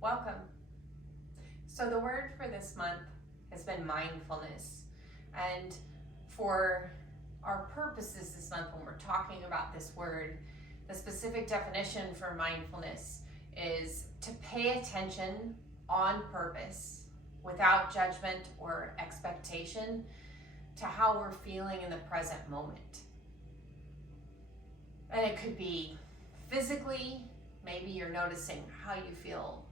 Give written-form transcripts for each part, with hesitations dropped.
Welcome. So the word for this month has been mindfulness. And for our purposes this month, when we're talking about this word, the specific definition for mindfulness is to pay attention on purpose, without judgment or expectation, to how we're feeling in the present moment. And it could be physically, maybe you're noticing how you feel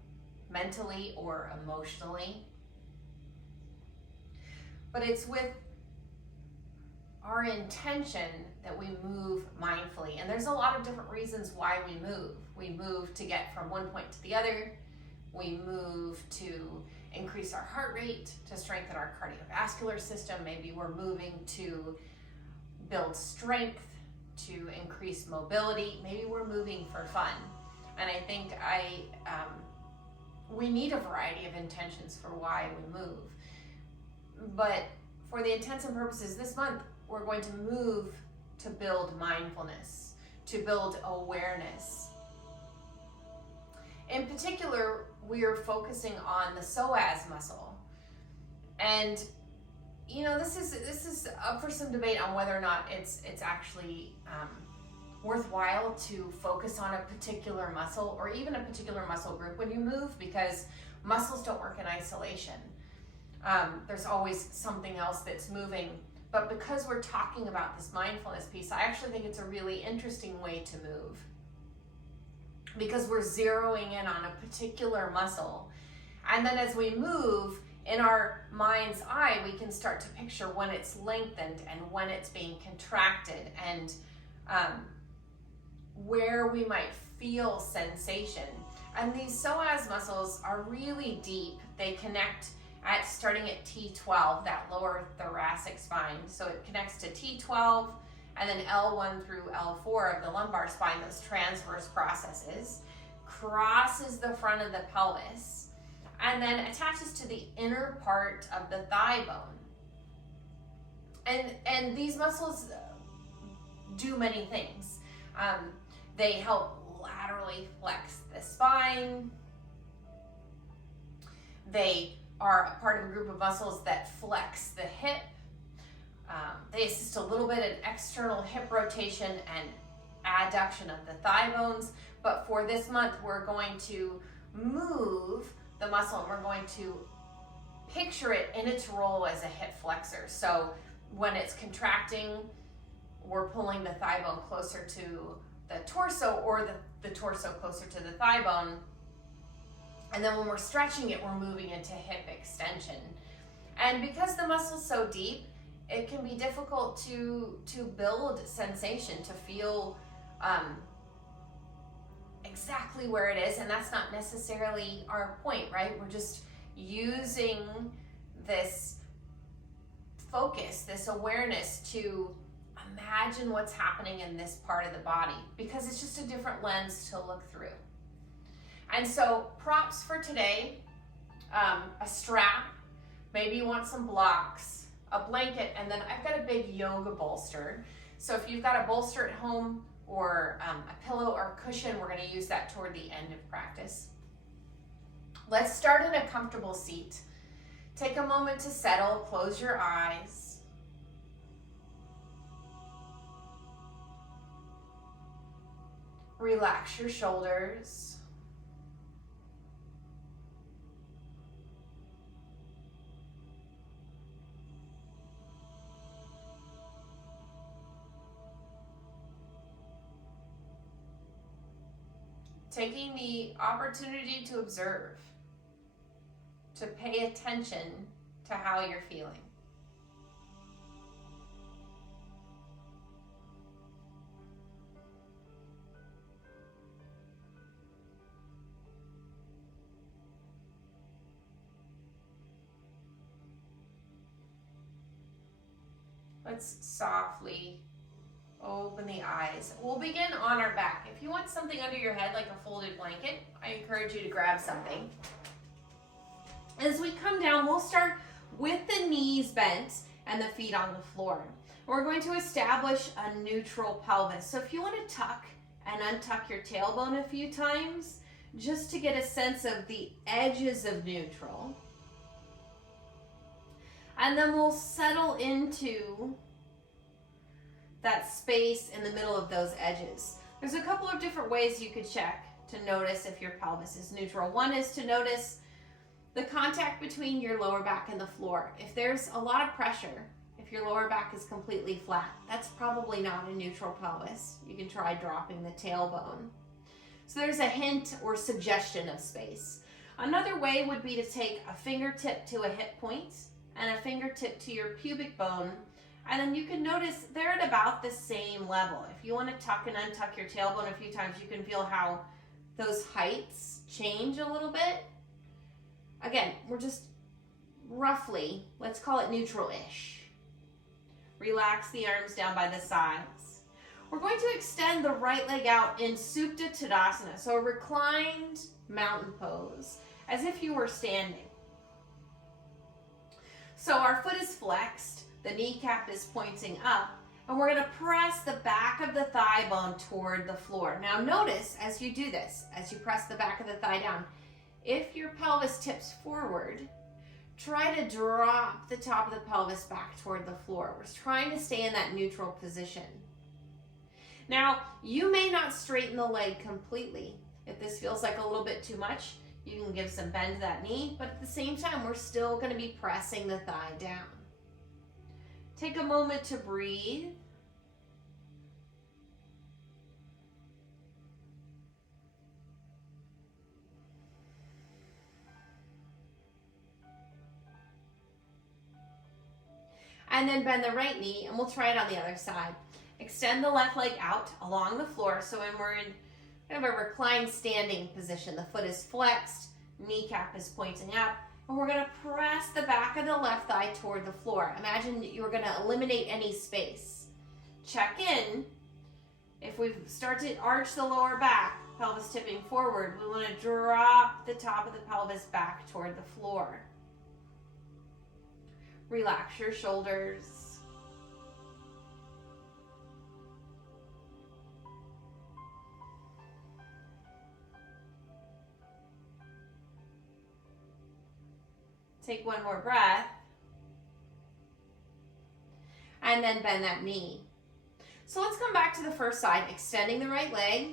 mentally or emotionally. But it's with our intention that we move mindfully. And there's a lot of different reasons why we move. We move to get from one point to the other. We move to increase our heart rate, to strengthen our cardiovascular system. Maybe we're moving to build strength, to increase mobility. Maybe we're moving for fun. And I think we need a variety of intentions for why we move. But for the intents and purposes this month, we're going to move to build mindfulness, to build awareness. In particular, we are focusing on the psoas muscle. And you know, this is up for some debate on whether or not it's actually worthwhile to focus on a particular muscle or even a particular muscle group when you move, because muscles don't work in isolation. There's always something else that's moving. But because we're talking about this mindfulness piece, I actually think it's a really interesting way to move, because we're zeroing in on a particular muscle. And then as we move, in our mind's eye, we can start to picture when it's lengthened and when it's being contracted, and where we might feel sensation. And these psoas muscles are really deep. They connect starting at T12, that lower thoracic spine. So it connects to T12 and then L1 through L4 of the lumbar spine, those transverse processes, crosses the front of the pelvis, and then attaches to the inner part of the thigh bone. And these muscles do many things. They help laterally flex the spine. They are a part of a group of muscles that flex the hip. They assist a little bit in external hip rotation and adduction of the thigh bones. But for this month, we're going to move the muscle and we're going to picture it in its role as a hip flexor. So when it's contracting, we're pulling the thigh bone closer to the torso, or the torso closer to the thigh bone. And then when we're stretching it, we're moving into hip extension. And because the muscle's so deep, it can be difficult to build sensation, to feel exactly where it is. And that's not necessarily our point, right? We're just using this focus, this awareness to imagine what's happening in this part of the body, because it's just a different lens to look through. And so props for today, a strap, maybe you want some blocks, a blanket, and then I've got a big yoga bolster. So if you've got a bolster at home or a pillow or cushion, we're going to use that toward the end of practice. Let's start in a comfortable seat. Take a moment to settle, close your eyes. Relax your shoulders. Taking the opportunity to observe, to pay attention to how you're feeling. Let's softly open the eyes. We'll begin on our back. If you want something under your head, like a folded blanket, I encourage you to grab something. As we come down, we'll start with the knees bent and the feet on the floor. We're going to establish a neutral pelvis. So if you want to tuck and untuck your tailbone a few times, just to get a sense of the edges of neutral. And then we'll settle into that space in the middle of those edges. There's a couple of different ways you could check to notice if your pelvis is neutral. One is to notice the contact between your lower back and the floor. If there's a lot of pressure, if your lower back is completely flat, that's probably not a neutral pelvis. You can try dropping the tailbone. So there's a hint or suggestion of space. Another way would be to take a fingertip to a hip point and a fingertip to your pubic bone, and then you can notice they're at about the same level. If you want to tuck and untuck your tailbone a few times, you can feel how those heights change a little bit. Again, we're just roughly, let's call it neutral-ish. Relax the arms down by the sides. We're going to extend the right leg out in Supta Tadasana, so a reclined mountain pose, as if you were standing. So our foot is flexed, the kneecap is pointing up, and we're going to press the back of the thigh bone toward the floor. Now notice as you do this, as you press the back of the thigh down, if your pelvis tips forward, try to drop the top of the pelvis back toward the floor. We're trying to stay in that neutral position. Now, you may not straighten the leg completely. If this feels like a little bit too much, you can give some bend to that knee, but at the same time, we're still going to be pressing the thigh down. Take a moment to breathe. And then bend the right knee, and we'll try it on the other side. Extend the left leg out along the floor, so when we're in kind of a reclined standing position, the foot is flexed, kneecap is pointing up, and we're going to press the back of the left thigh toward the floor. Imagine you're going to eliminate any space. Check in. If we start to arch the lower back, pelvis tipping forward, we want to drop the top of the pelvis back toward the floor. Relax your shoulders. Take one more breath. And then bend that knee. So let's come back to the first side, extending the right leg.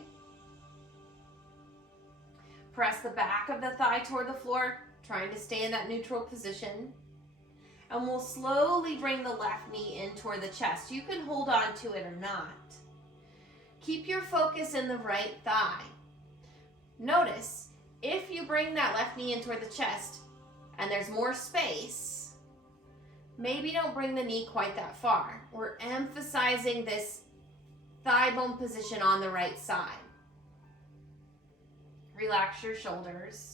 Press the back of the thigh toward the floor, trying to stay in that neutral position. And we'll slowly bring the left knee in toward the chest. You can hold on to it or not. Keep your focus in the right thigh. Notice, if you bring that left knee in toward the chest and there's more space, maybe don't bring the knee quite that far. We're emphasizing this thigh bone position on the right side. Relax your shoulders.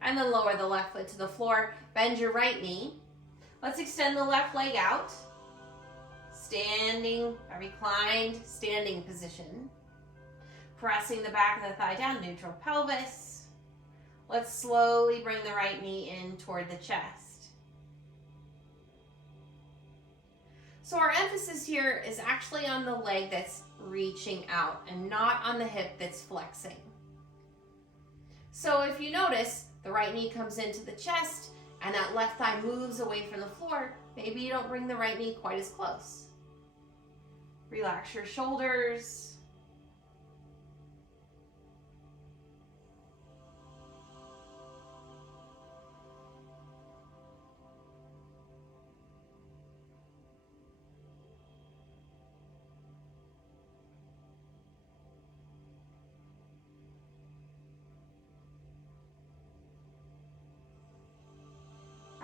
And then lower the left foot to the floor. Bend your right knee. Let's extend the left leg out. Standing, a reclined standing position. Pressing the back of the thigh down, neutral pelvis. Let's slowly bring the right knee in toward the chest. So our emphasis here is actually on the leg that's reaching out and not on the hip that's flexing. So if you notice, the right knee comes into the chest and that left thigh moves away from the floor, maybe you don't bring the right knee quite as close. Relax your shoulders.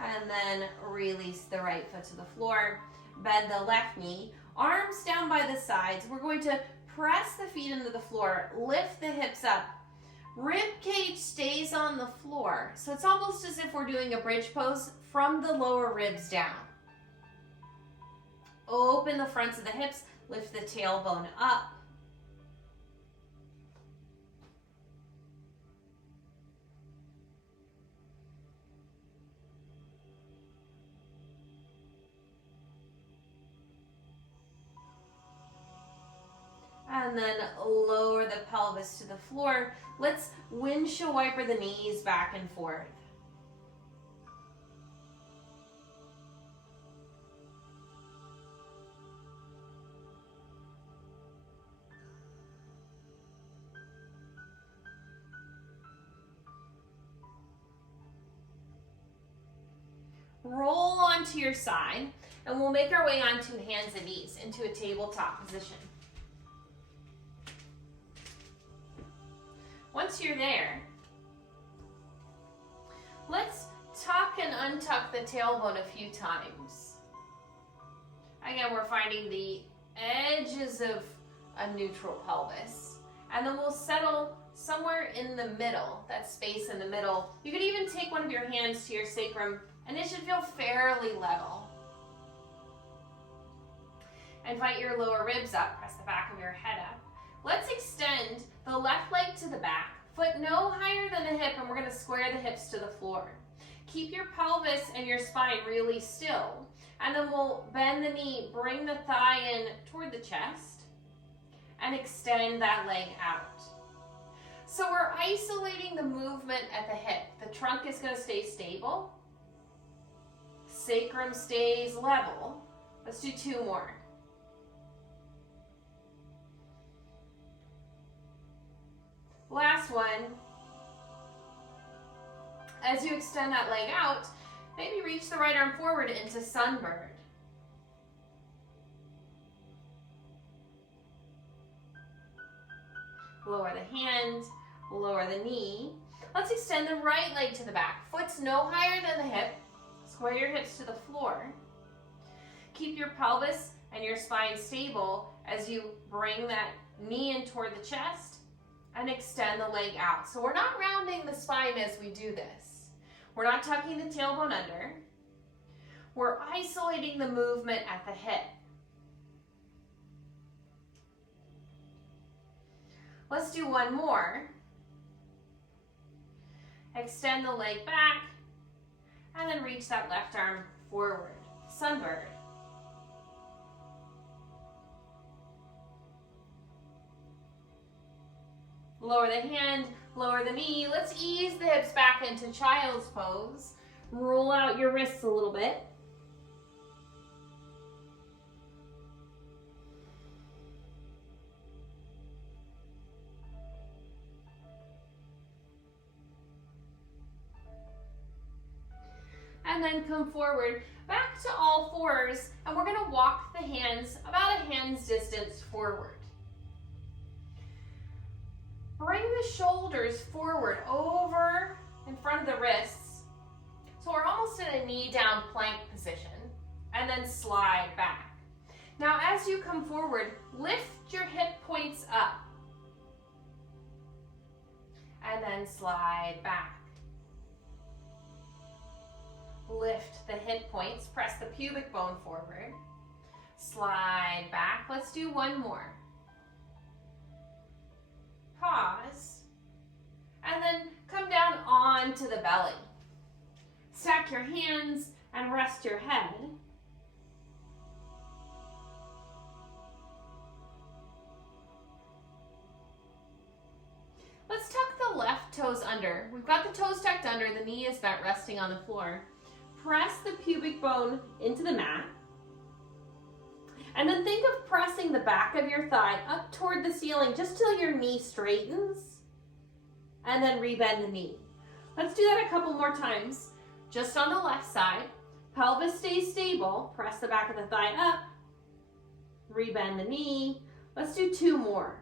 And then release the right foot to the floor. Bend the left knee. Arms down by the sides. We're going to press the feet into the floor. Lift the hips up. Rib cage stays on the floor. So it's almost as if we're doing a bridge pose from the lower ribs down. Open the fronts of the hips. Lift the tailbone up. And then lower the pelvis to the floor. Let's windshield wiper the knees back and forth. Roll onto your side, and we'll make our way onto hands and knees into a tabletop position. Once you're there, let's tuck and untuck the tailbone a few times. Again, we're finding the edges of a neutral pelvis, and then we'll settle somewhere in the middle, that space in the middle. You could even take one of your hands to your sacrum, and it should feel fairly level. Invite your lower ribs up, press the back of your head up. Let's extend the left leg to the back, foot no higher than the hip, and we're going to square the hips to the floor. Keep your pelvis and your spine really still, and then we'll bend the knee, bring the thigh in toward the chest, and extend that leg out. So we're isolating the movement at the hip. The trunk is going to stay stable. Sacrum stays level. Let's do 2 more. Last one. As you extend that leg out, maybe reach the right arm forward into sunbird. Lower the hand, lower the knee. Let's extend the right leg to the back. Foot's no higher than the hip. Square your hips to the floor. Keep your pelvis and your spine stable as you bring that knee in toward the chest and extend the leg out. So we're not rounding the spine as we do this. We're not tucking the tailbone under. We're isolating the movement at the hip. Let's do one more. Extend the leg back, and then reach that left arm forward. Sunbird. Lower the hand, lower the knee. Let's ease the hips back into child's pose. Roll out your wrists a little bit. And then come forward back to all fours, and we're going to walk the hands about a hand's distance forward. Bring the shoulders forward over in front of the wrists. So we're almost in a knee down plank position, and then slide back. Now as you come forward, lift your hip points up, and then slide back. Lift the hip points, press the pubic bone forward, slide back. Let's do one more. Pause, and then come down onto the belly. Stack your hands and rest your head. Let's tuck the left toes under. We've got the toes tucked under, the knee is bent, resting on the floor. Press the pubic bone into the mat. And then think of pressing the back of your thigh up toward the ceiling just till your knee straightens. And then rebend the knee. Let's do that a couple more times. Just on the left side. Pelvis stays stable. Press the back of the thigh up. Rebend the knee. Let's do 2 more.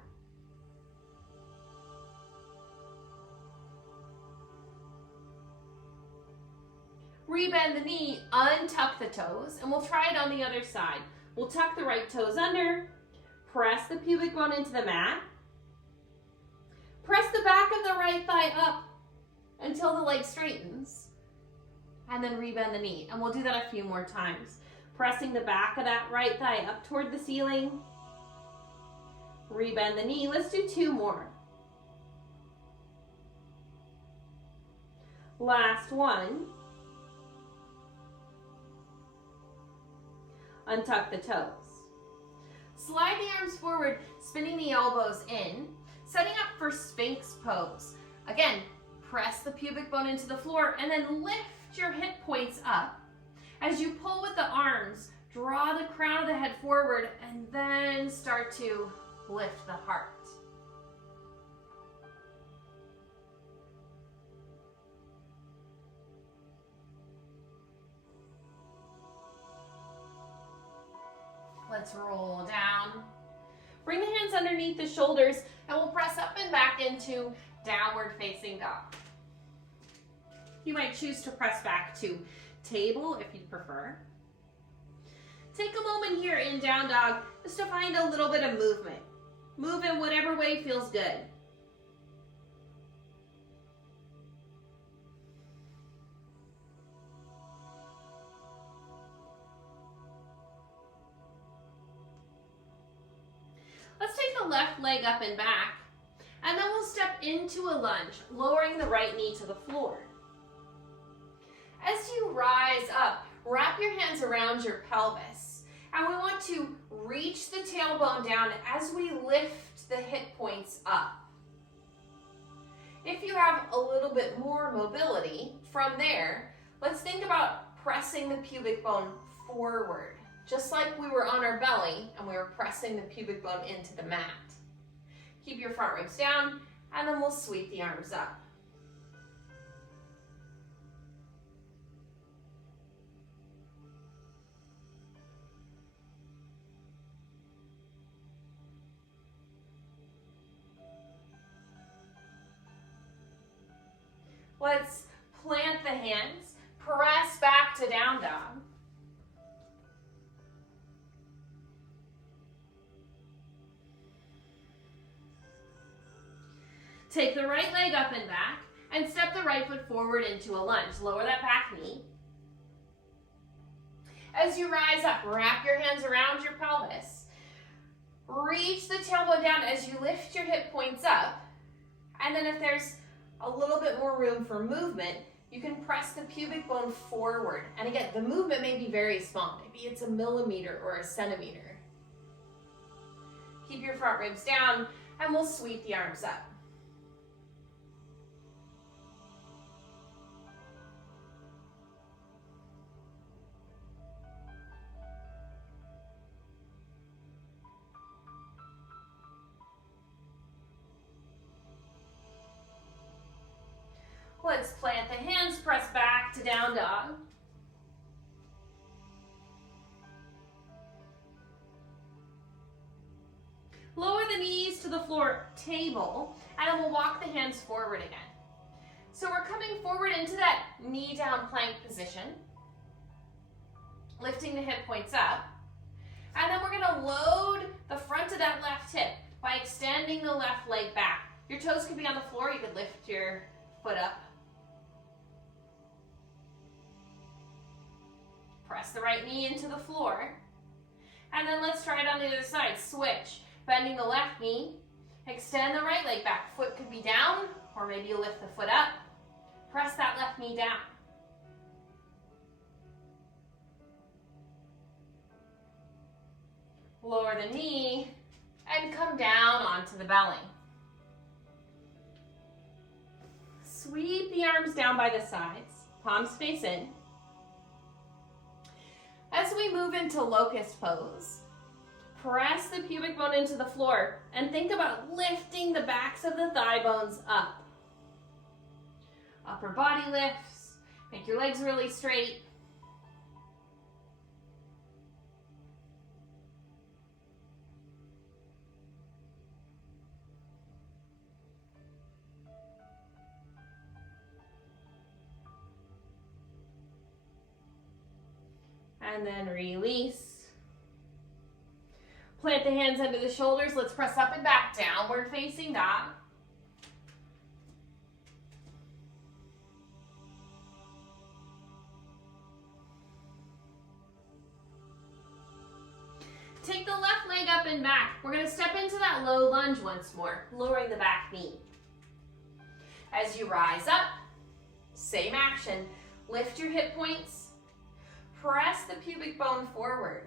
Rebend the knee, untuck the toes, and we'll try it on the other side. We'll tuck the right toes under, press the pubic bone into the mat, press the back of the right thigh up until the leg straightens, and then rebend the knee. And we'll do that a few more times. Pressing the back of that right thigh up toward the ceiling, Rebend the knee. Let's do 2 more. Last one. Untuck the toes. Slide the arms forward, spinning the elbows in, setting up for Sphinx pose. Again, press the pubic bone into the floor and then lift your hip points up. As you pull with the arms, draw the crown of the head forward and then start to lift the heart. Let's roll down. Bring the hands underneath the shoulders and we'll press up and back into downward facing dog. You might choose to press back to table if you'd prefer. Take a moment here in down dog just to find a little bit of movement. Move in whatever way feels good. Let's take the left leg up and back, and then we'll step into a lunge, lowering the right knee to the floor. As you rise up, wrap your hands around your pelvis, and we want to reach the tailbone down as we lift the hip points up. If you have a little bit more mobility from there, let's think about pressing the pubic bone forward, just like we were on our belly and we were pressing the pubic bone into the mat. Keep your front ribs down, and then we'll sweep the arms up. Let's plant the hands, press back to down dog. Take the right leg up and back and step the right foot forward into a lunge. Lower that back knee. As you rise up, wrap your hands around your pelvis. Reach the tailbone down as you lift your hip points up. And then if there's a little bit more room for movement, you can press the pubic bone forward. And again, the movement may be very small. Maybe it's a millimeter or a centimeter. Keep your front ribs down and we'll sweep the arms up. Let's plant the hands, press back to down dog. Lower the knees to the floor, table, and then we'll walk the hands forward again. So we're coming forward into that knee down plank position, lifting the hip points up, and then we're gonna load the front of that left hip by extending the left leg back. Your toes could be on the floor, you could lift your foot up. Press the right knee into the floor. And then let's try it on the other side. Switch. Bending the left knee. Extend the right leg back. Foot could be down, or maybe you lift the foot up. Press that left knee down. Lower the knee and come down onto the belly. Sweep the arms down by the sides. Palms face in. As we move into locust pose, press the pubic bone into the floor and think about lifting the backs of the thigh bones up. Upper body lifts, make your legs really straight. And then release. Plant the hands under the shoulders. Let's press up and back, downward facing dog. take the left leg up and back. We're gonna step into that low lunge once more, lowering the back knee. As you rise up, same action. Lift your hip points, press the pubic bone forward.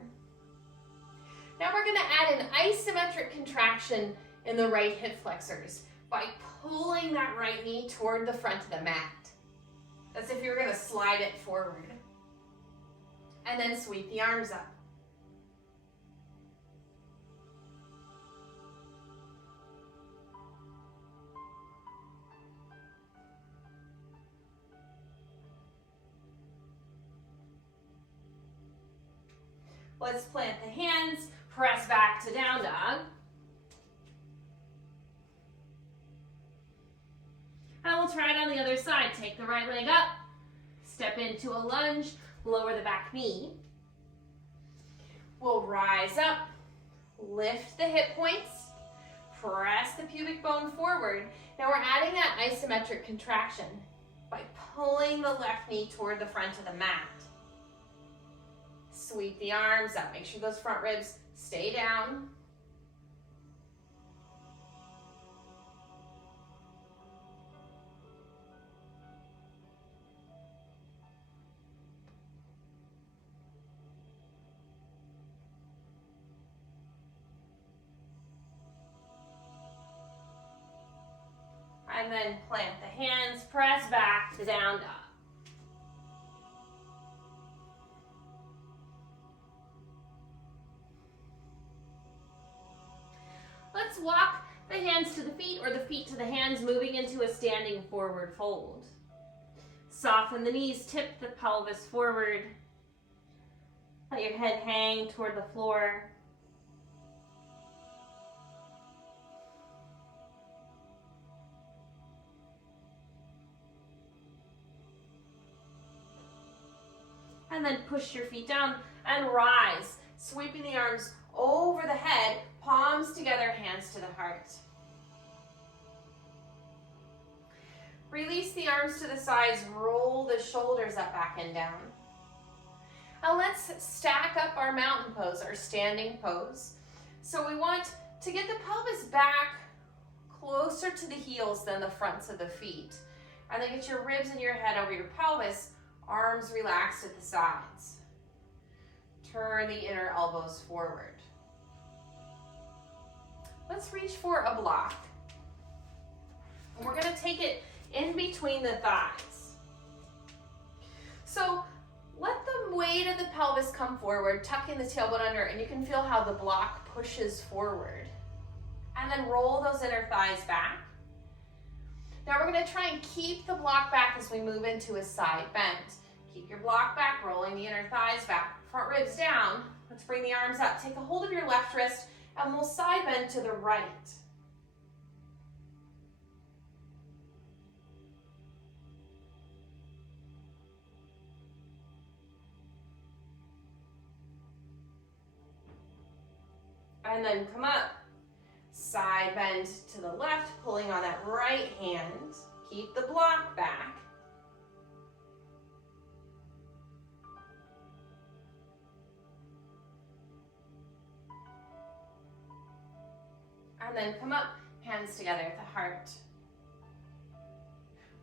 Now we're gonna add an isometric contraction in the right hip flexors by pulling that right knee toward the front of the mat. As if you're gonna slide it forward. And then sweep the arms up. Let's plant the hands, press back to down dog. And we'll try it on the other side. Take the right leg up, step into a lunge, lower the back knee. We'll rise up, lift the hip points, press the pubic bone forward. Now we're adding that isometric contraction by pulling the left knee toward the front of the mat. Sweep the arms up. Make sure those front ribs stay down. And then plant the hands, press back to down dog. Let's walk the hands to the feet or the feet to the hands, moving into a standing forward fold. Soften the knees, tip the pelvis forward. Let your head hang toward the floor. And then push your feet down and rise, sweeping the arms over the head, palms together, hands to the heart. Release the arms to the sides, roll the shoulders up, back and down. Now let's stack up our mountain pose, our standing pose. So we want to get the pelvis back closer to the heels than the fronts of the feet. And then get your ribs and your head over your pelvis, arms relaxed at the sides. Turn the inner elbows forward. Let's reach for a block. And we're gonna take it in between the thighs. So let the weight of the pelvis come forward, tucking the tailbone under, and you can feel how the block pushes forward. And then roll those inner thighs back. Now we're gonna try and keep the block back as we move into a side bend. Keep your block back, rolling the inner thighs back, front ribs down. Let's bring the arms up. Take a hold of your left wrist and we'll side bend to the right. And then come up. Side bend to the left, pulling on that right hand. Keep the block back. And then come up, hands together at the heart.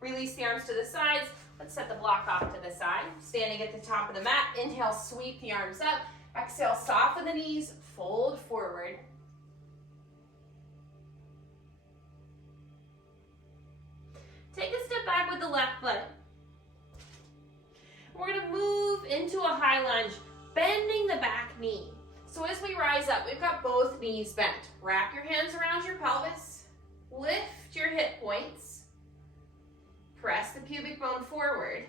Release the arms to the sides. Let's set the block off to the side. Standing at the top of the mat. Inhale, sweep the arms up. Exhale, soften the knees, fold forward. Take a step back with the left foot. We're going to move into a high lunge, bending the back knee. So as we rise up, we've got both knees bent. Wrap your hands around your pelvis. Lift your hip points. Press the pubic bone forward.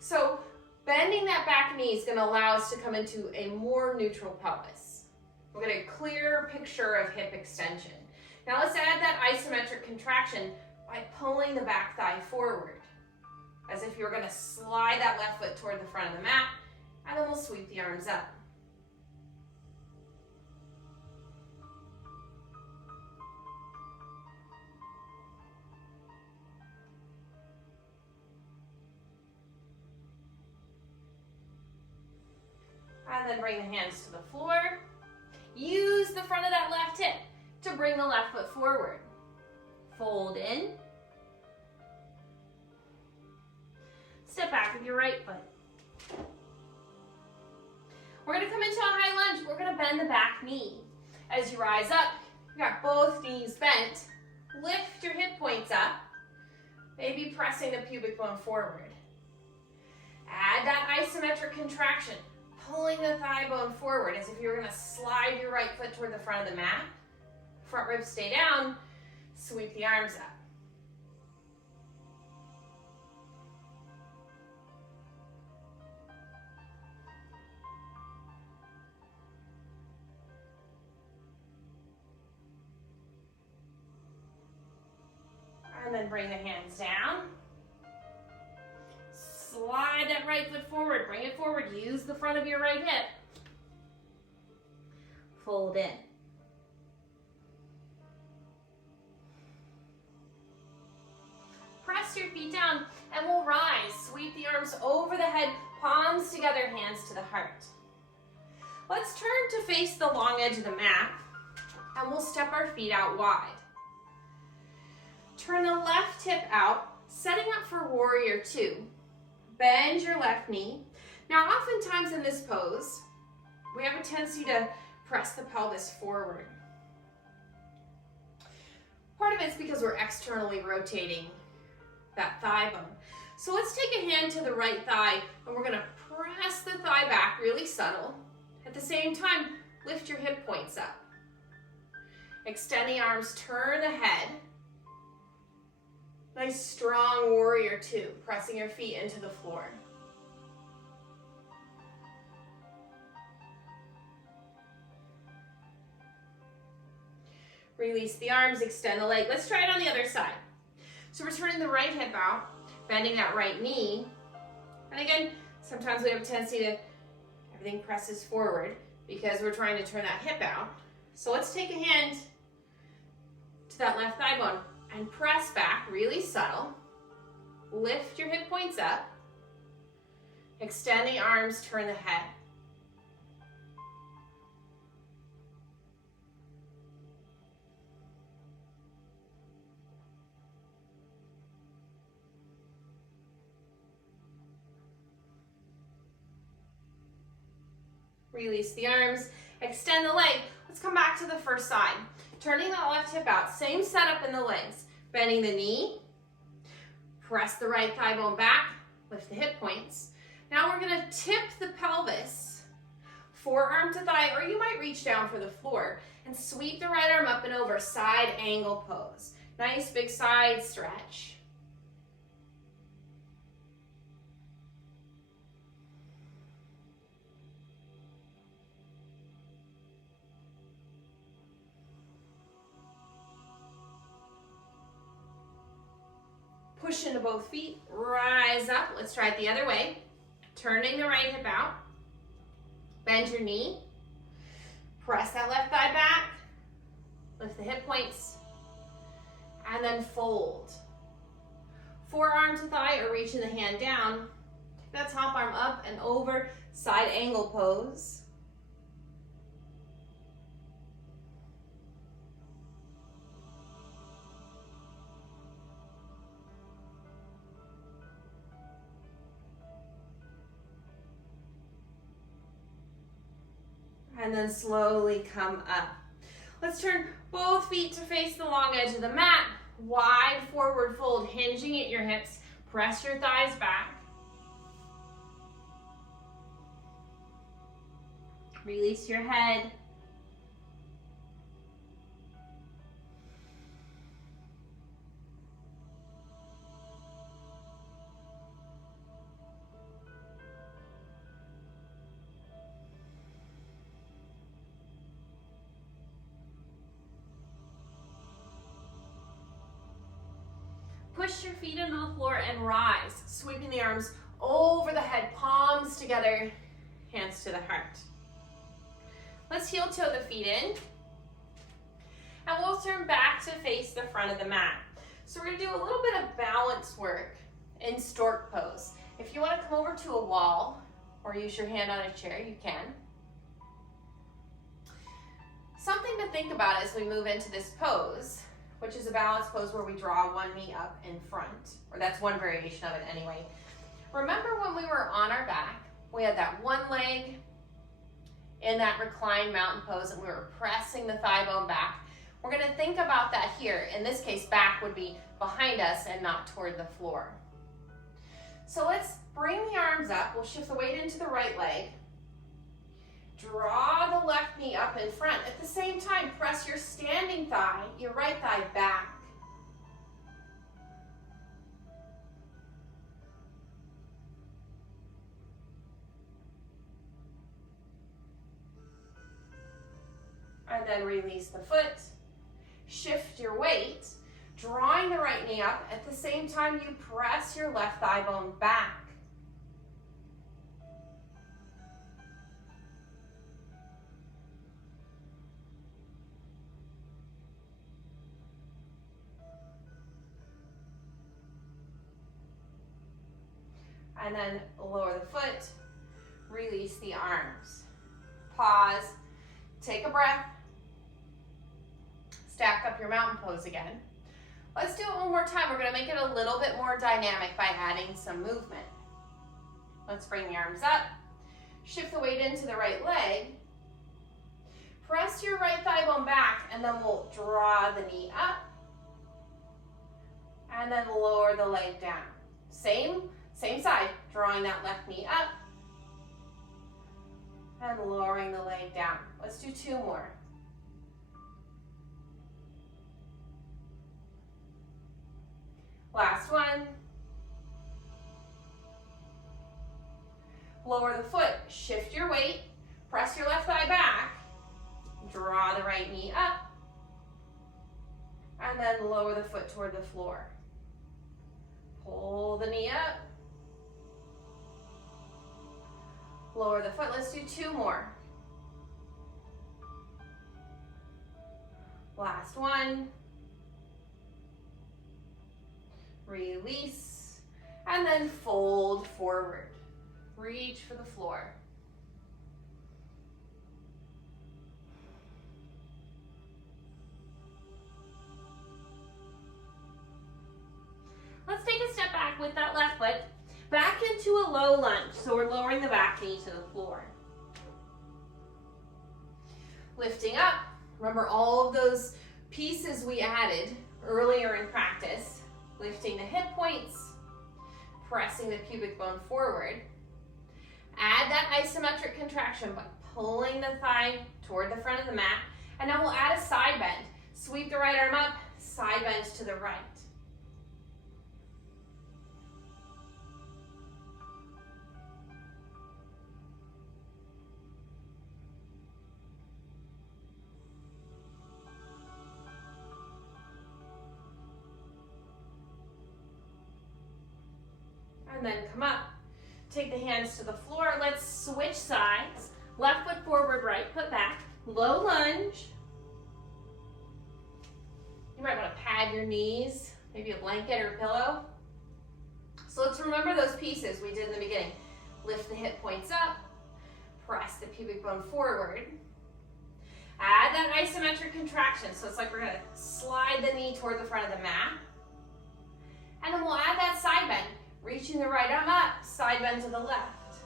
So bending that back knee is going to allow us to come into a more neutral pelvis. We'll get a clearer picture of hip extension. Now let's add that isometric contraction by pulling the back thigh forward, as if you're going to slide that left foot toward the front of the mat, and then we'll sweep the arms up. And then bring the hands to the floor. Use the front of that left hip to bring the left foot forward. Fold in. Step back with your right foot. We're going to come into a high lunge. We're going to bend the back knee. As you rise up, you got both knees bent. Lift your hip points up. Maybe pressing the pubic bone forward. Add that isometric contraction, pulling the thigh bone forward as if you were going to slide your right foot toward the front of the mat. Front ribs stay down. Sweep the arms up. And then bring the hands down. Slide that right foot forward. Bring it forward. Use the front of your right hip. Fold in. Press your feet down and we'll rise. Sweep the arms over the head, palms together, hands to the heart. Let's turn to face the long edge of the mat and we'll step our feet out wide. Turn the left hip out, setting up for warrior two. Bend your left knee. Now, oftentimes in this pose, we have a tendency to press the pelvis forward. Part of it's because we're externally rotating that thigh bone. So let's take a hand to the right thigh and we're going to press the thigh back really subtle. At the same time, lift your hip points up. Extend the arms, turn the head. Nice strong warrior two, pressing your feet into the floor. Release the arms, extend the leg. Let's try it on the other side. So we're turning the right hip out, bending that right knee. And again, sometimes we have a tendency to, everything presses forward because we're trying to turn that hip out. So let's take a hand to that left thigh bone and press back, really subtle. Lift your hip points up. Extend the arms, turn the head. Release the arms, extend the leg. Let's come back to the first side. Turning that left hip out, same setup in the legs. Bending the knee, press the right thigh bone back, lift the hip points. Now we're gonna tip the pelvis, forearm to thigh, or you might reach down for the floor and sweep the right arm up and over, side angle pose. Nice big side stretch. Push into both feet, rise up. Let's try it the other way. Turning the right hip out. Bend your knee. Press that left thigh back. Lift the hip points. And then fold. Forearm to thigh or reaching the hand down. Take that top arm up and over, side angle pose. And then slowly come up. Let's turn both feet to face the long edge of the mat. Wide forward fold, hinging at your hips. Press your thighs back. Release your head. Push your feet into the floor and rise, sweeping the arms over the head, palms together, hands to the heart. Let's heel toe the feet in, and we'll turn back to face the front of the mat. So we're gonna do a little bit of balance work in stork pose. If you wanna come over to a wall or use your hand on a chair, you can. Something to think about as we move into this pose, which is a balance pose where we draw one knee up in front, or that's one variation of it anyway. Remember when we were on our back, we had that one leg in that reclined mountain pose and we were pressing the thigh bone back. We're going to think about that here. In this case, back would be behind us and not toward the floor. So let's bring the arms up. We'll shift the weight into the right leg. Draw the left knee up in front. At the same time, press your standing thigh, your right thigh back. And then release the foot. Shift your weight, drawing the right knee up. At the same time, you press your left thigh bone back. And then lower the foot, release the arms. Pause, take a breath. Stack up your mountain pose again. Let's do it one more time. We're going to make it a little bit more dynamic by adding some movement. Let's bring the arms up. Shift the weight into the right leg. Press your right thigh bone back, and then we'll draw the knee up. And then lower the leg down. Same side, drawing that left knee up. And lowering the leg down. Let's do two more. Last one. Lower the foot, shift your weight, press your left thigh back, draw the right knee up, and then lower the foot toward the floor. Pull the knee up, lower the foot. Let's do two more. Last one. Release, and then fold forward. Reach for the floor. Let's take a step back with that left foot, back into a low lunge. So we're lowering the back knee to the floor. Lifting up. Remember all of those pieces we added earlier in practice. Lifting the hip points, pressing the pubic bone forward. Add that isometric contraction by pulling the thigh toward the front of the mat. And now we'll add a side bend. Sweep the right arm up, side bend to the right. And then come up. Take the hands to the floor. Let's switch sides. Left foot forward, right foot back. Low lunge. You might want to pad your knees, maybe a blanket or a pillow. So let's remember those pieces we did in the beginning. Lift the hip points up. Press the pubic bone forward. Add that isometric contraction. So it's like we're going to slide the knee toward the front of the mat. And then we'll add that side bend. Reaching the right arm up, side bend to the left.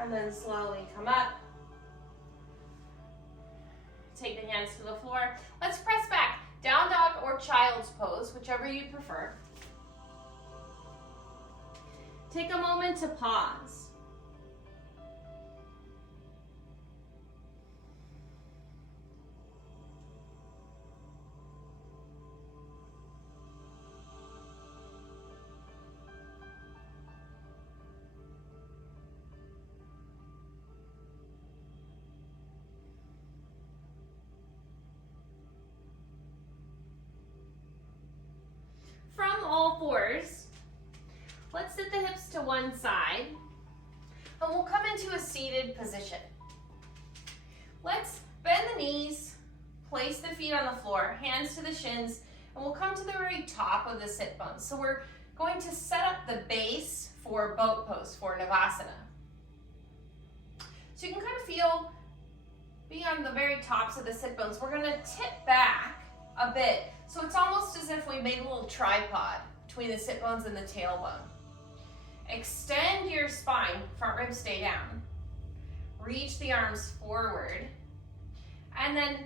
And then slowly come up. Take the hands to the floor. Let's press back. Down dog or child's pose, whichever you prefer. Take a moment to pause. From all fours, let's sit the hips to one side. And we'll come into a seated position. Let's bend the knees, place the feet on the floor, hands to the shins, and we'll come to the very top of the sit bones. So we're going to set up the base for boat pose, for Navasana. So you can kind of feel, be on the very tops of the sit bones. We're gonna tip back a bit. So it's almost as if we made a little tripod between the sit bones and the tailbone. Extend your spine, front ribs stay down. Reach the arms forward. And then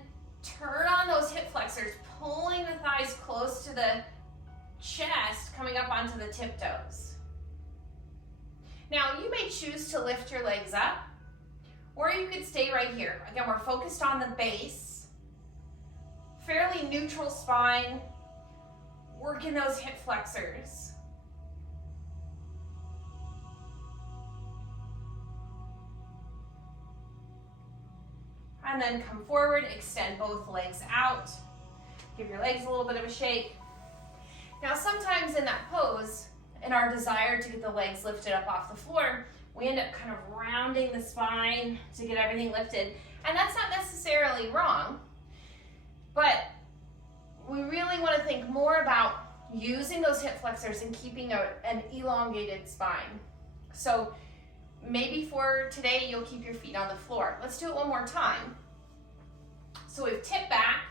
turn on those hip flexors, pulling the thighs close to the chest, coming up onto the tiptoes. Now, you may choose to lift your legs up, or you could stay right here. Again, we're focused on the base. Fairly neutral spine, working those hip flexors. And then come forward, extend both legs out. Give your legs a little bit of a shake. Now sometimes in that pose, in our desire to get the legs lifted up off the floor, we end up kind of rounding the spine to get everything lifted. And that's not necessarily wrong, but we really want to think more about using those hip flexors and keeping an elongated spine. So maybe for today, you'll keep your feet on the floor. Let's do it one more time. So we've tipped back,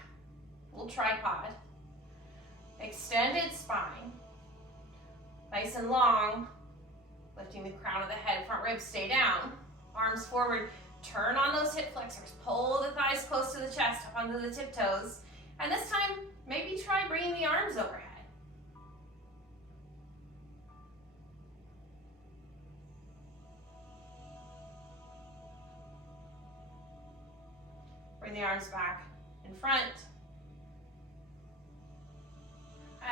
little tripod, extended spine, nice and long, lifting the crown of the head, front ribs stay down, arms forward, turn on those hip flexors, pull the thighs close to the chest, up onto the tiptoes, and this time, maybe try bringing the arms overhead. Bring the arms back in front.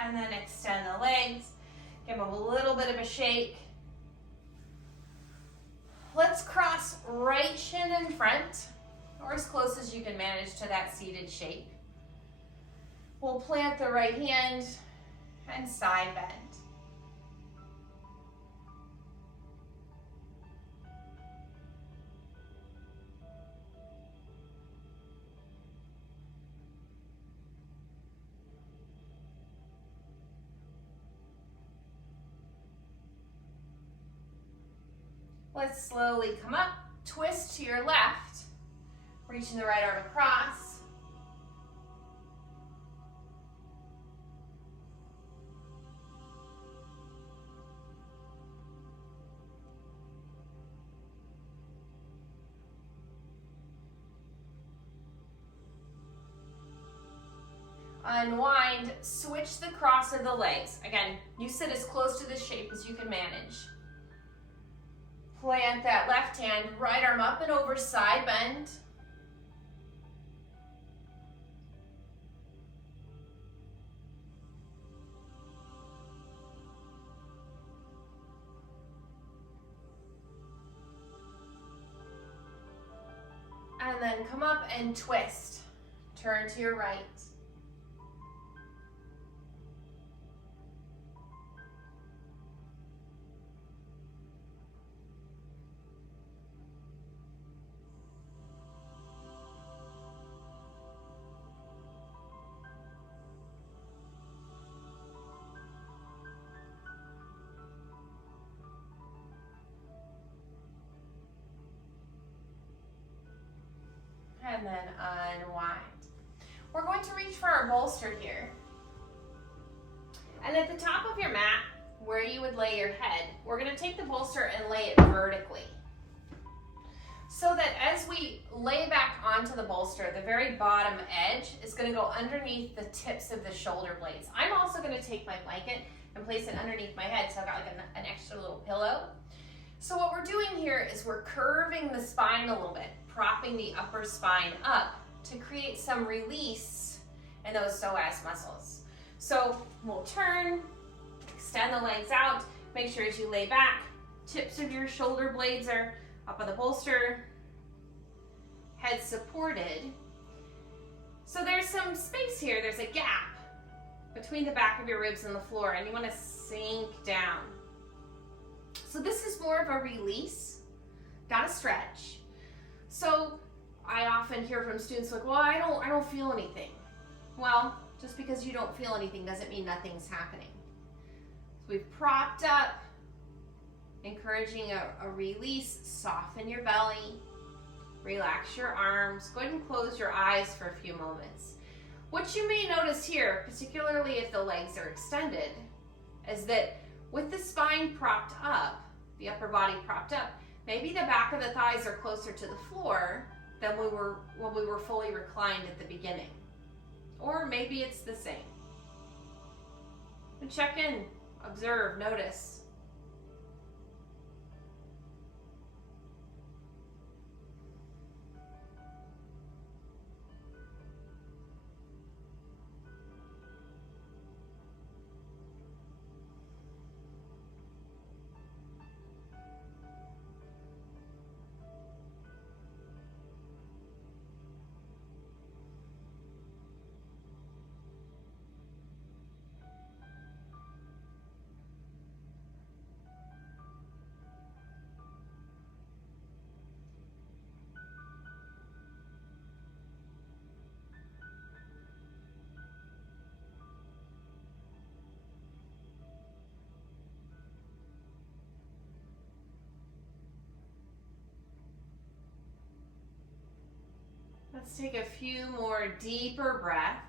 And then extend the legs. Give them a little bit of a shake. Let's cross right shin in front, or as close as you can manage to that seated shape. We'll plant the right hand and side bend. Let's slowly come up, twist to your left, reaching the right arm across. Unwind, switch the cross of the legs. Again, you sit as close to this shape as you can manage. Plant that left hand, right arm up and over, side bend. And then come up and twist. Turn to your right. And then unwind. We're going to reach for our bolster here. And at the top of your mat, where you would lay your head, we're going to take the bolster and lay it vertically. So that as we lay back onto the bolster, the very bottom edge is going to go underneath the tips of the shoulder blades. I'm also going to take my blanket and place it underneath my head, so I've got like an extra little pillow. So what we're doing here is we're curving the spine a little bit, propping the upper spine up to create some release in those psoas muscles. So we'll turn, extend the legs out, make sure as you lay back, tips of your shoulder blades are up on the bolster, head supported. So there's some space here, there's a gap between the back of your ribs and the floor, and you want to sink down. So this is more of a release, not a stretch. So I often hear from students like, well, I don't feel anything. Well, just because you don't feel anything doesn't mean nothing's happening. So we've propped up, encouraging a release. Soften your belly, relax your arms. Go ahead and close your eyes for a few moments. What you may notice here, particularly if the legs are extended, is that with the spine propped up, the upper body propped up, maybe the back of the thighs are closer to the floor than when we were fully reclined at the beginning. Or maybe it's the same. But check in, observe, notice. Let's take a few more deeper breaths.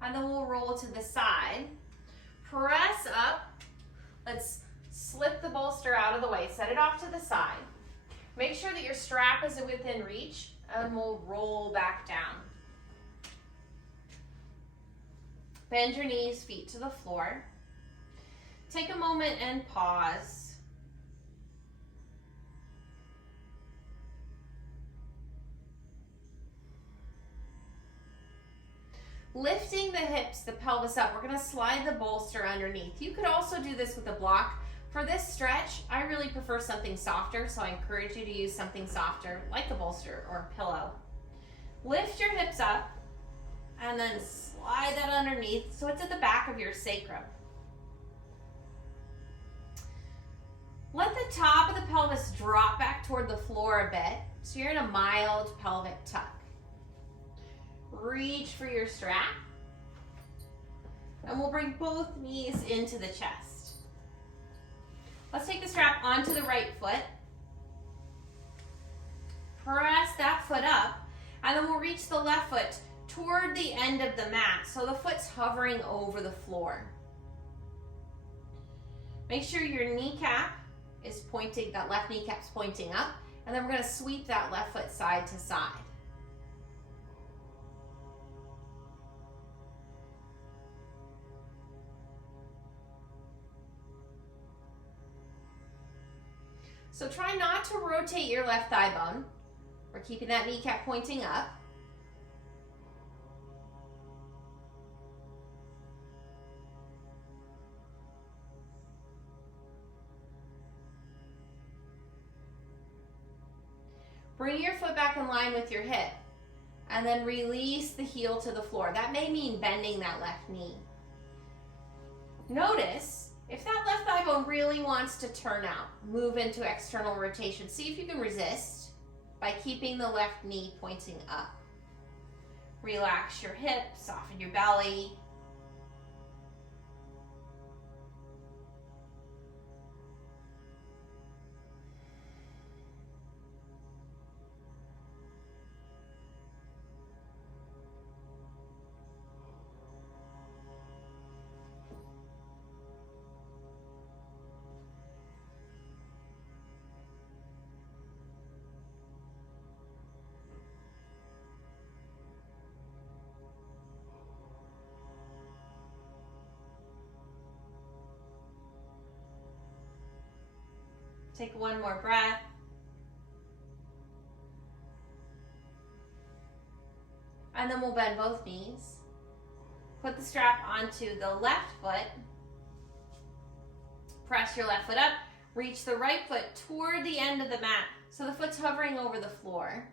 And then we'll roll to the side. Press up. Let's slip the bolster out of the way. Set it off to the side. Make sure that your strap is within reach, and we'll roll back down. Bend your knees, feet to the floor. Take a moment and pause. Lifting the hips, the pelvis up, we're gonna slide the bolster underneath. You could also do this with a block. For this stretch, I really prefer something softer, so I encourage you to use something softer, like a bolster or a pillow. Lift your hips up, and then slide that underneath so it's at the back of your sacrum. Let the top of the pelvis drop back toward the floor a bit, so you're in a mild pelvic tuck. Reach for your strap, and we'll bring both knees into the chest. Let's take the strap onto the right foot. Press that foot up, and then we'll reach the left foot toward the end of the mat, so the foot's hovering over the floor. Make sure your kneecap is pointing, that left kneecap's pointing up, and then we're going to sweep that left foot side to side. So try not to rotate your left thigh bone. We're keeping that kneecap pointing up. Bring your foot back in line with your hip, and then release the heel to the floor. That may mean bending that left knee. Notice if that left thigh bone really wants to turn out, move into external rotation. See if you can resist by keeping the left knee pointing up. Relax your hips, soften your belly. Take one more breath. And then we'll bend both knees. Put the strap onto the left foot. Press your left foot up. Reach the right foot toward the end of the mat so the foot's hovering over the floor.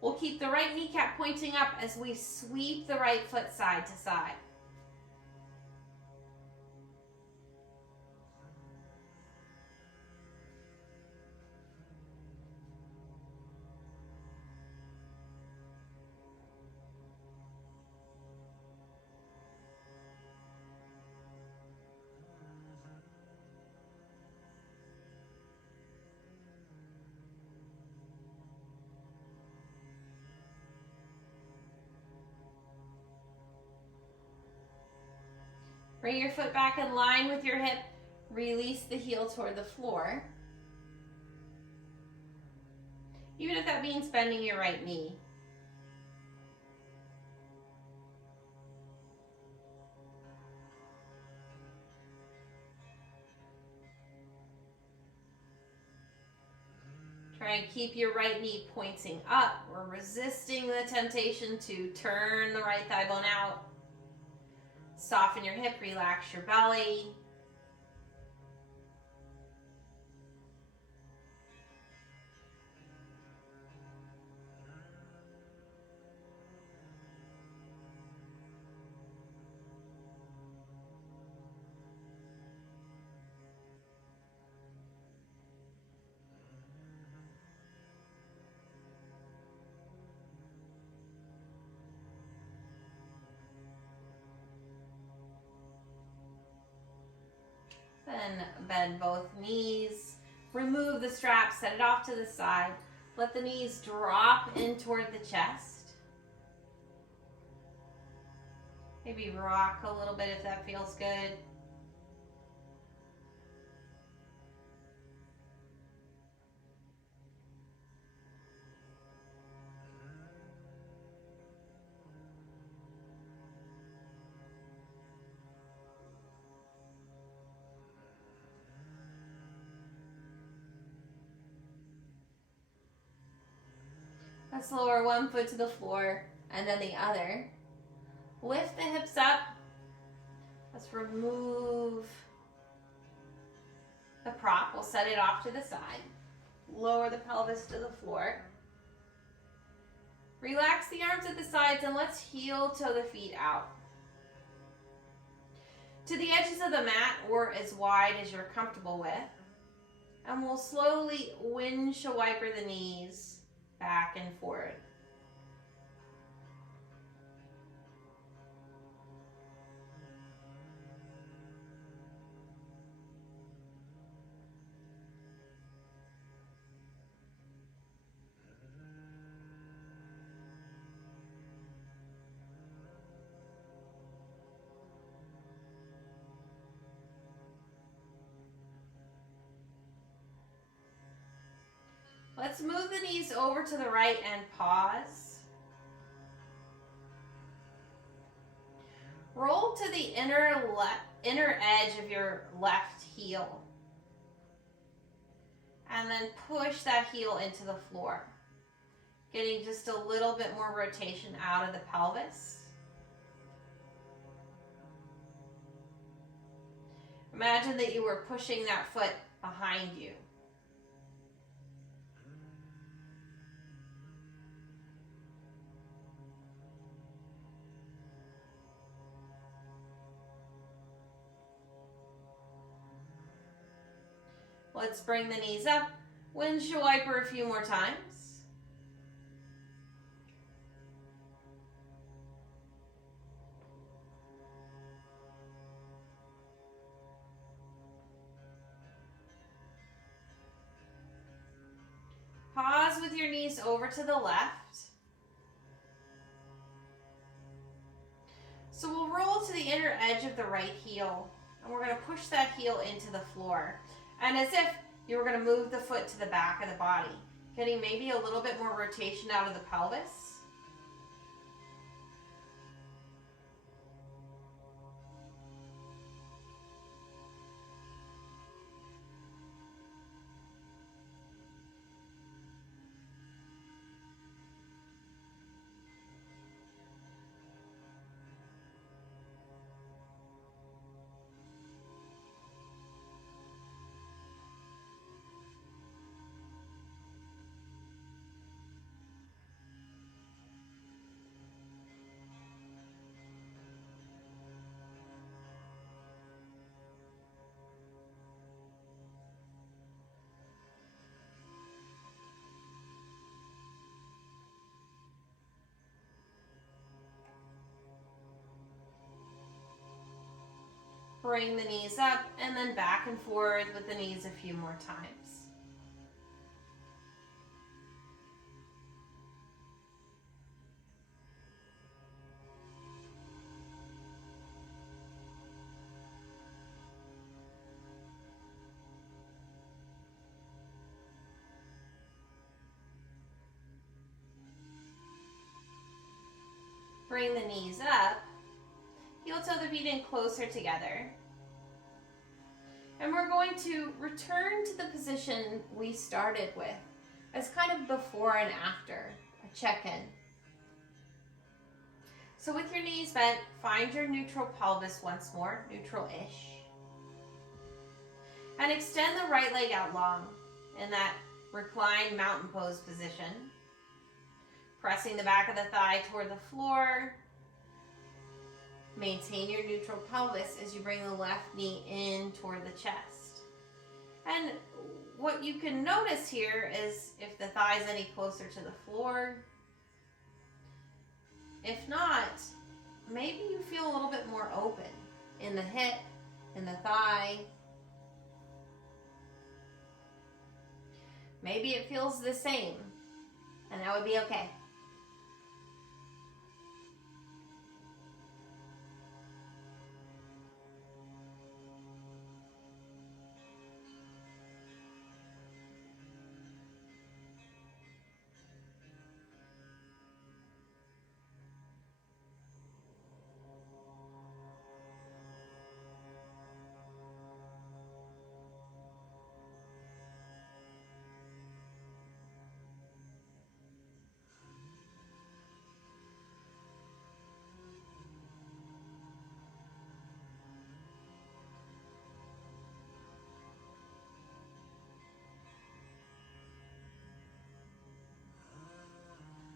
We'll keep the right kneecap pointing up as we sweep the right foot side to side. Bring your foot back in line with your hip. Release the heel toward the floor. Even if that means bending your right knee. Try and keep your right knee pointing up. We're resisting the temptation to turn the right thigh bone out. Soften your hip, relax your belly. Then bend both knees. Remove the strap, set it off to the side. Let the knees drop in toward the chest. Maybe rock a little bit if that feels good. Let's lower one foot to the floor and then the other. Lift the hips up. Let's remove the prop. We'll set it off to the side. Lower the pelvis to the floor. Relax the arms at the sides and let's heel toe the feet out. To the edges of the mat or as wide as you're comfortable with. And we'll slowly windshield wiper the knees back and forward. Let's move the knees over to the right and pause. Roll to the inner edge of your left heel. And then push that heel into the floor. Getting just a little bit more rotation out of the pelvis. Imagine that you were pushing that foot behind you. Let's bring the knees up. Windshield wiper a few more times. Pause with your knees over to the left. So we'll roll to the inner edge of the right heel. And we're going to push that heel into the floor. And as if you were going to move the foot to the back of the body, getting maybe a little bit more rotation out of the pelvis. Bring the knees up and then back and forth with the knees a few more times. Bring the knees up. Heel toe the feet in closer together. And we're going to return to the position we started with as kind of before and after, a check-in. So with your knees bent, find your neutral pelvis once more, neutral-ish. And extend the right leg out long in that reclined mountain pose position. Pressing the back of the thigh toward the floor. Maintain your neutral pelvis as you bring the left knee in toward the chest. And what you can notice here is if the thigh is any closer to the floor. If not, maybe you feel a little bit more open in the hip, in the thigh. Maybe it feels the same, and that would be okay.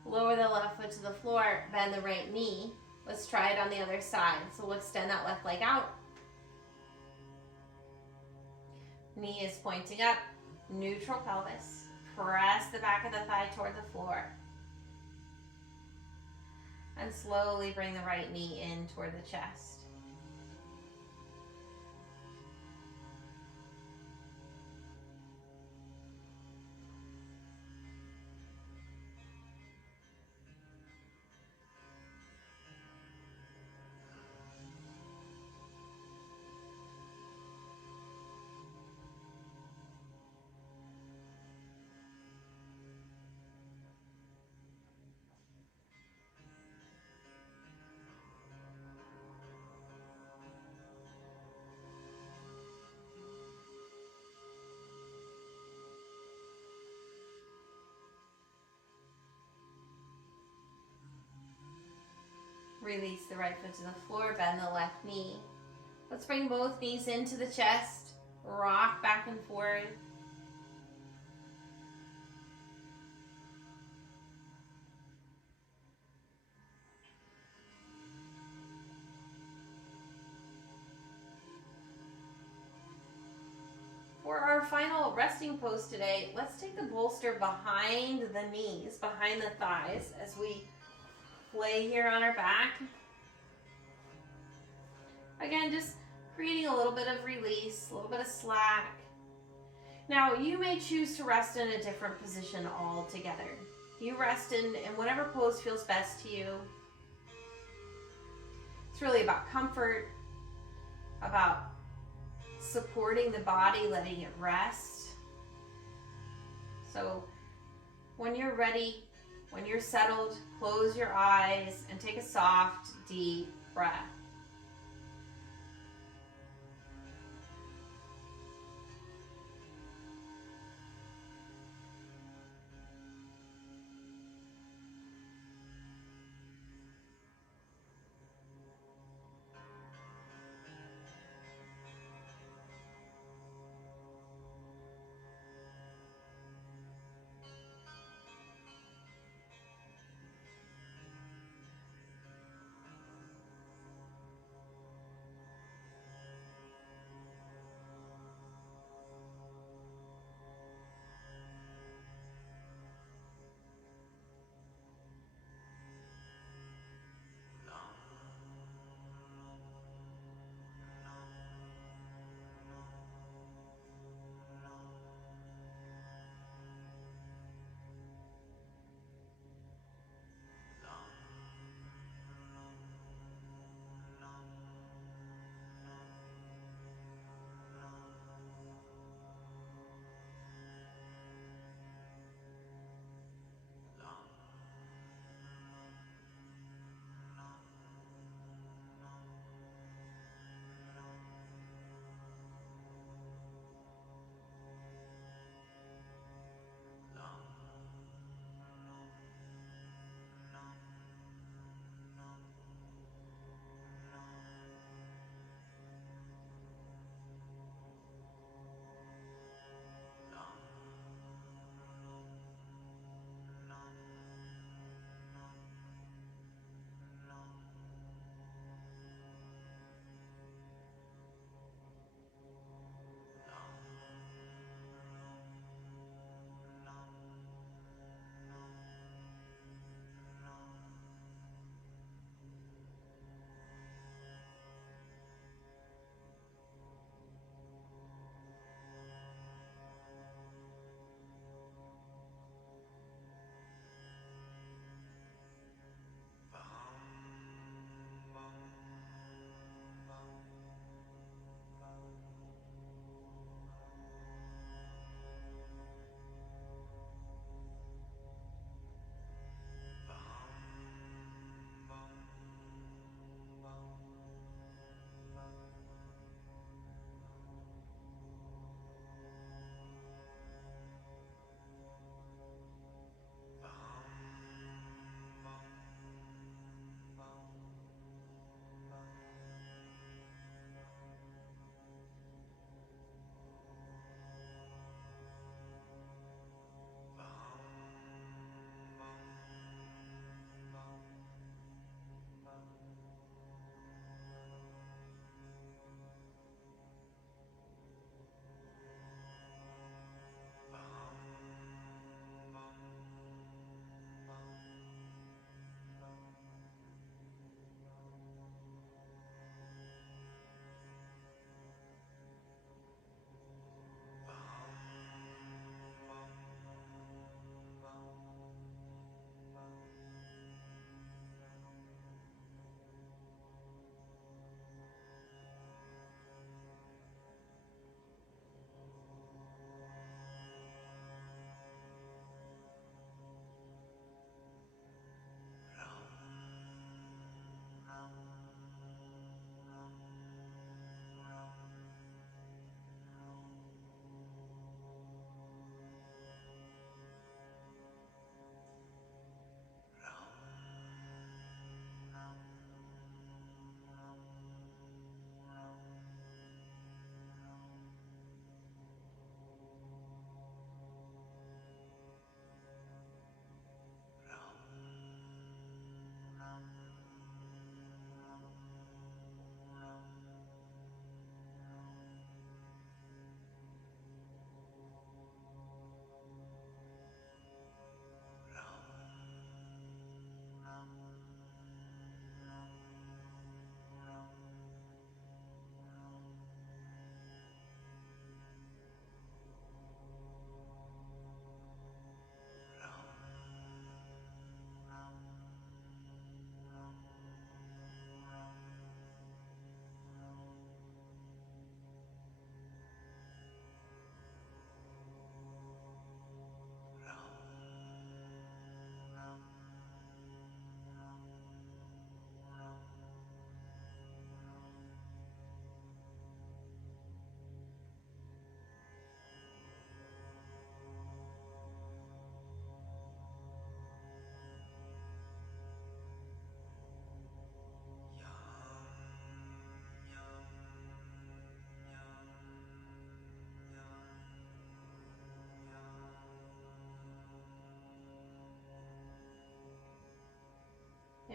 Lower the left foot to the floor, bend the right knee. Let's try it on the other side. So we'll extend that left leg out. Knee is pointing up, neutral pelvis. Press the back of the thigh toward the floor. And slowly bring the right knee in toward the chest. Release the right foot to the floor, bend the left knee. Let's bring both knees into the chest, rock back and forth. For our final resting pose today, let's take the bolster behind the knees, behind the thighs, as we lay here on our back. Again, just creating a little bit of release, a little bit of slack. Now, you may choose to rest in a different position altogether. You rest in whatever pose feels best to you. It's really about comfort, about supporting the body, letting it rest. So when you're ready, when you're settled, close your eyes and take a soft, deep breath.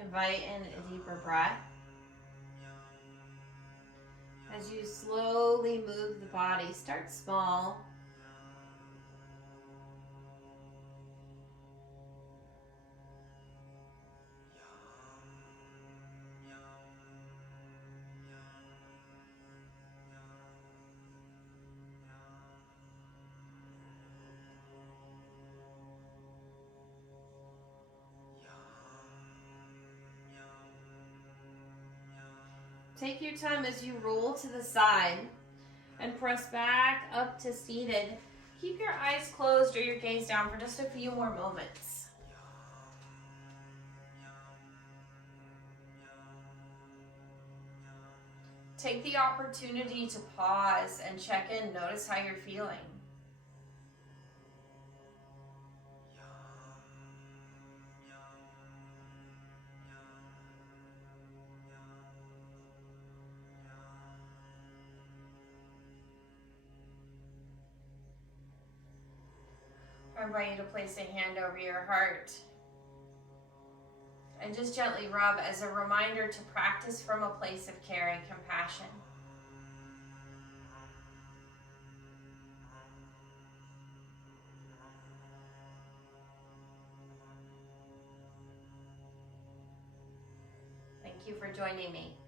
Invite in a deeper breath. As you slowly move the body, start small. Take your time as you roll to the side and press back up to seated. Keep your eyes closed or your gaze down for just a few more moments. Take the opportunity to pause and check in. Notice how you're feeling. I invite you to place a hand over your heart and just gently rub as a reminder to practice from a place of care and compassion. Thank you for joining me.